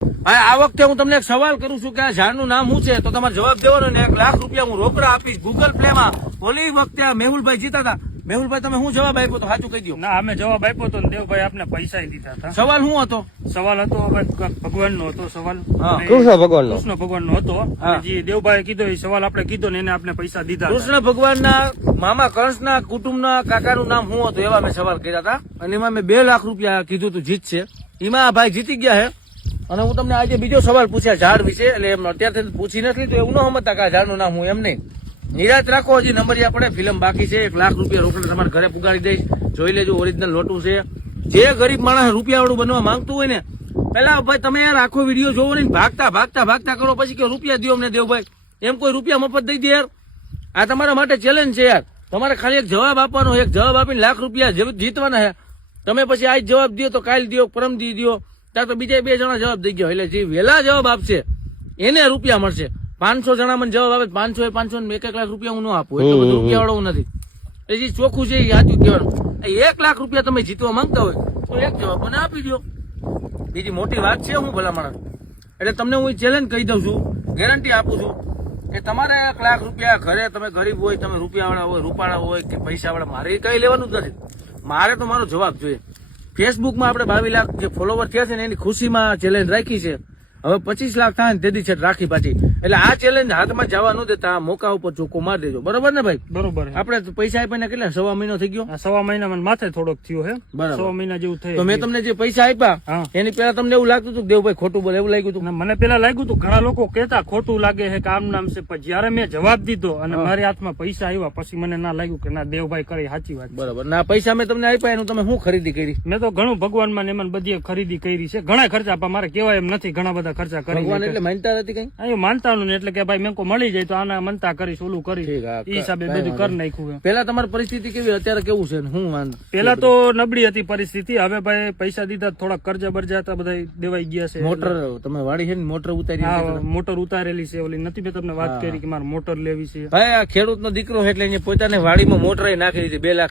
ભાઈ આ વખતે હું તમને એક સવાલ કરું છું કે આ ઝાડનું નામ શું છે, તો તમારે જવાબ દેવાનો ને 1 લાખ રૂપિયા હું રોકડા આપીશ ગૂગલ પ્લે માં. ઓલી વખતે આ મેહુલભાઈ જીતા હતા. મેહુલભાઈ તમે શું જવાબ આપ્યો તો સાચું કહી દો. ના, અમે જવાબ આપ્યો તો ને દેવભાઈ આપને પૈસા દીધા હતા. સવાલ શું હતો? સવાલ હતો ભગવાન નો હતો સવાલ. કૃષ્ણ ભગવાન નો હતો. જે દેવભાઈ કીધો એ સવાલ આપણે કીધો ને એને આપણે પૈસા દીધા. કૃષ્ણ ભગવાનના મામા કંસના કુટુંબના કાકાનું નામ શું હતું એવા મેં સવાલ કર્યા હતા અને એમાં મેં 2 લાખ રૂપિયા કીધું તું જીતશે. એમાં આ ભાઈ જીતી ગયા છે. અને હું તમને આજે બીજો સવાલ પૂછ્યા ઝાડ વિશે, એટલે એમ અત્યારથી પૂછી નથી તો એવું ન સમજતા કે આ ઝાડનું નામ હું એમ નહીં. નિરાશ રાખો, હજી નંબરિયા પડે, ફિલ્મ બાકી છે. 1 લાખ રૂપિયા રોકડા તમારા ઘરે પુગાડી દઈશ. જોઈ લેજો, ઓરિજિનલ લોટું છે. જે ગરીબ માણસ રૂપિયા વાળું બનવા માંગતું હોય ને, પેલા ભાઈ તમે યાર આખો વિડીયો જોવો ને, ભાગતા કરો પછી કે રૂપિયા દો અમને દેવભાઈ. એમ કોઈ રૂપિયા મફત દઈ દે યાર? આ તમારા માટે ચેલેન્જ છે યાર. તમારે ખાલી એક જવાબ આપવાનો, એક જવાબ આપીને 1 લાખ રૂપિયા જીતવાના છે. તમે પછી આજ જવાબ દો તો કાલ દો, પરમ દી દો, ત્યાં તો બીજા 2 જણા જવાબ દઈ ગયો. એટલે જે વહેલા જવાબ આપશે એને રૂપિયા મળશે. 500 જણા મને જવાબ આપે, 500 એ 500 ને 1 લાખ રૂપિયા હું ન આપું. એટલું બધું રૂપિયા વાળો હું નથી. એ જે ચોખ્ખું છે એ સાચું કહેવાનું. 1 લાખ રૂપિયા તમે જીતવા માંગતા હોય તો એક જવાબ મને આપી દો. બીજી મોટી વાત છે હું ભલા માણસ. એટલે તમને હું ચેલેન્જ કહી દઉં છું, ગેરંટી આપું છું કે તમારે 1 લાખ રૂપિયા ઘરે, તમે ગરીબ હોય, તમે રૂપિયા વાળા હોય, રૂપાળા હોય કે પૈસા વાળા, મારે કઈ લેવાનું જ નથી. મારે તો મારો જવાબ જોઈએ. ફેસબુકમાં આપણે 22 લાખ જે ફોલોવર થયા છે ને એની ખુશીમાં ચેલેન્જ રાખી છે. હવે 25 લાખ થાય ને તેથી છે રાખી પાછી. એટલે આ ચેલેન્જ હાથમાં જવા ન દેતા, મોકા ઉપર ચોખ્ખો મારી દેજો. બરોબર ને ભાઈ? બરોબર. આપણે પૈસા આપ્યા કેટલા 1.5 મહિનો થઈ ગયો? 1.5 મહિના મને માથે થોડોક થયો છે. બરાબર, 1.5 મહિના જેવું થયું. તો મેં તમને જે પૈસા આપ્યા એની પેલા તમને એવું લાગતું હતું દેવભાઈ ખોટું બોલે, એવું લાગ્યું હતું? મને પેલા લાગ્યું હતું, ઘણા લોકો કહેતા ખોટું લાગે છે કે આમ નામ છે, પણ જયારે મેં જવાબ દીધો અને મારી હાથમાં પૈસા આવ્યા પછી મને ના લાગ્યું કે ના દેવભાઈ કરી સાચી વાત. બરાબર. ના પૈસા મેં તમને આપ્યા એનું તમે શું ખરીદી કરી? મેં તો ઘણું ભગવાન માં એમાં બધી ખરીદી કરી છે. ઘણા ખર્ચા, પણ મારે કહેવાય એમ નથી, ઘણા બધા ખર્ચા કરી. એટલે માનતા નથી કઈ? અહીં માનતાનું ને એટલે કે ભાઈ મેં મળી જાય તો આના મનતા કરીશ, ઓલું કરીશ, એ હિસાબે બધું કરી નાખ્યું. પેલા તમારી પરિસ્થિતિ કેવી, અત્યારે કેવું છે? હું પેલા તો નબળી હતી પરિસ્થિતિ. હવે ભાઈ પૈસા દીધા, થોડા કરજા બરજા હતા, બધા દેવાઈ ગયા છે. મોટર તમે વાડી છે ને, મોટર ઉતારી? મોટર ઉતારેલી છે. ઓલી નથી મેં તમને વાત કરી કે મારે મોટર લેવી છે. ભાઈ આ ખેડૂત નો દીકરો એટલે પોતાને વાડીમાં મોટર નાખી દીધી 2 લાખ